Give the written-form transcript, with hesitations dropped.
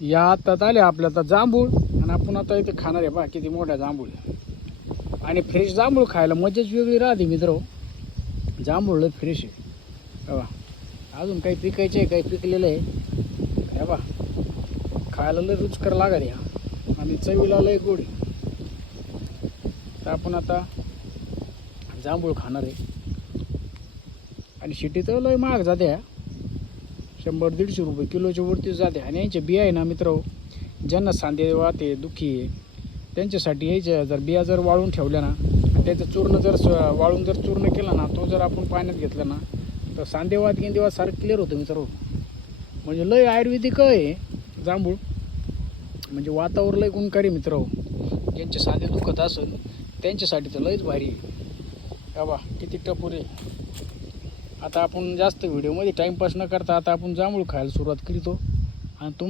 या हातात आले आपल्या आता जांभूळ आणि आपण आता इथे खाणार आहे. पहा किती मोठा जांभूळ आणि फ्रेश जांभूळ खायला मजाच वेगळी राहते मित्र. जांभूळ लय फ्रेश आहे बा. अजून काही पिकायचे आहे, काही पिकलेलं आहे बा. खायला लय रुचकर लागत या आणि चवीला लय गोड. तर आपण आता जांभूळ खाणार आहे आणि शिटी तर लय महाग जाते. 100-150 रुपये किलोच्या वरती जाते. आणि यांचे बिया आहे ना मित्र, ज्यांना सांधे वाते दुखी आहे त्यांच्यासाठी यायच्या जर बिया जर वाळून ठेवल्या ना, त्याचं चूर्ण जर वाळून जर चूर्ण केलं ना, तो जर आपण पाण्यात घेतलं ना तर सांधेवात गिंदेवात सारखं क्लिअर होतं मित्र. म्हणजे लय आयुर्वेदिक आहे जांभूळ. म्हणजे वातावर लय गुणकारी मित्र. ज्यांचे सांधे दुखत असेल त्यांच्यासाठी तर लयच भारी आहे बा. किती टपोरे. आता आपण जास्त व्हिडिओमध्ये टाईमपास न करता आता आपण जांभूळ खायला सुरुवात करीतो आणि तुम्हाला